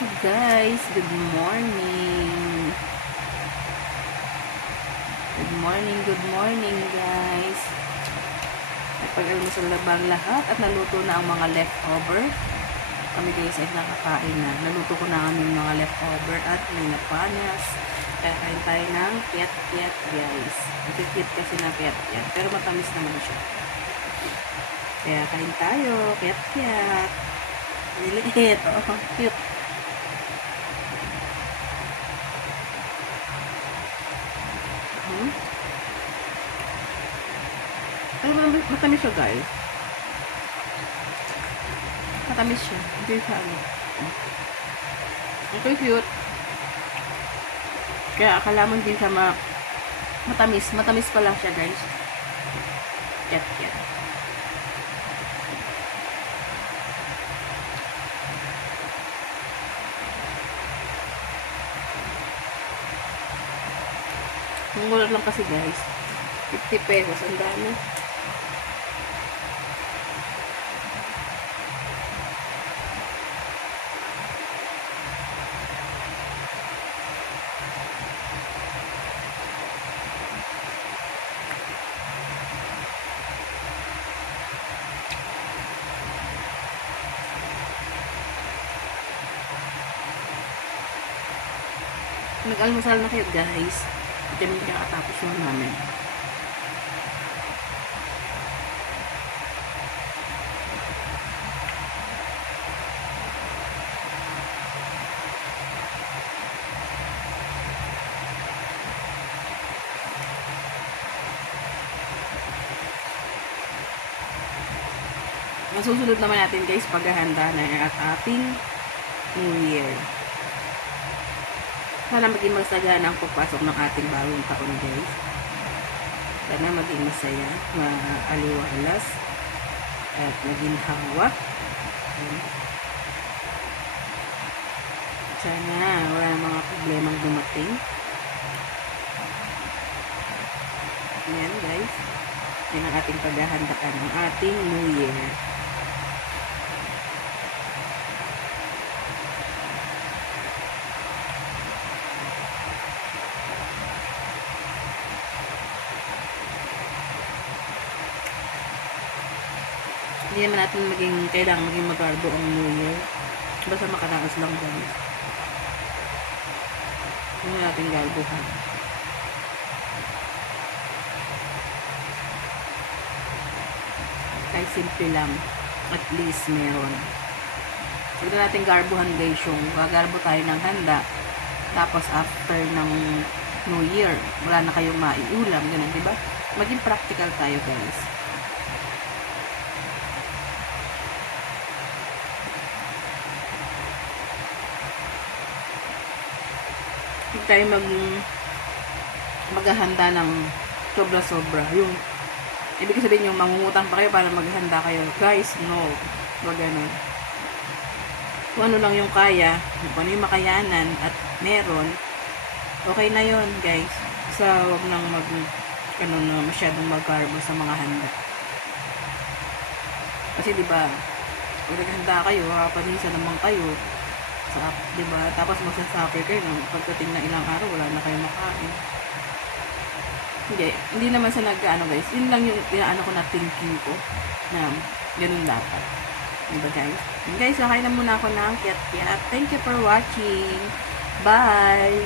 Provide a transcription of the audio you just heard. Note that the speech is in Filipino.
Guys, good morning. Good morning guys. Nagpag-almusal na ba lahat at naluto na ang mga leftover? Kami guys ay nakakain na. Naluto ko na aming mga leftover at may napanas. Kaya kain tayo ng piat-piat guys. Nakikit kasi na piat-piat. Pero matamis naman siya. Kaya kain tayo. Piat-piat. Liliit. Oh, cute. Ay, matamis siya guys. Matamis siya. Hindi siya ano. Ito cute. Kaya akala mo hindi siya matamis. Matamis pala siya guys. Ket. Ang mura lang kasi guys. 50 pesos. Ang dami. Nag-almusal na kayo guys. Ito yung kakatapos na namin. Masusunod naman natin guys paghahanda na at ating New Year. Sana maging masagana ang pagpasok ng ating bagong taon guys. Sana maging masaya, maaliwalas, at maging hawa. Sana wala na mga problemang dumating. Ayan guys. Yan ang ating paghahandaan ng ating New Year. Hindi naman natin kailangan maging magarbo ang New Year. Basta makaraos lang guys. Hindi natin garbohan. Kahit simple lang. At least meron. Huwag natin garbohan guys yung gagarbo tayo ng handa. Tapos after ng New Year, wala na kayong maiulam. Ganun, diba? Maging practical tayo guys. Huwag tayo maghahanda ng sobra-sobra. Yung ibig sabihin yung mangungutang pa kayo para maghahanda kayo. Guys, no. Huwag ganun. Kung ano lang yung kaya, kung ano yung makayanan at meron, okay na yon guys. Sa huwag nang masyadong mag-garbo sa mga handa. Kasi diba, kung naghanda kayo, paminsan naman kayo, diba? Tapos magsasuffer kayo pagdating na ilang araw wala na kayong makain. Hindi naman sa guys. Yun lang yung inaano ko na thinking ko na ganun dapat. Diba guys? And guys, nakain na muna ako ng kiat-kiat. Thank you for watching. Bye!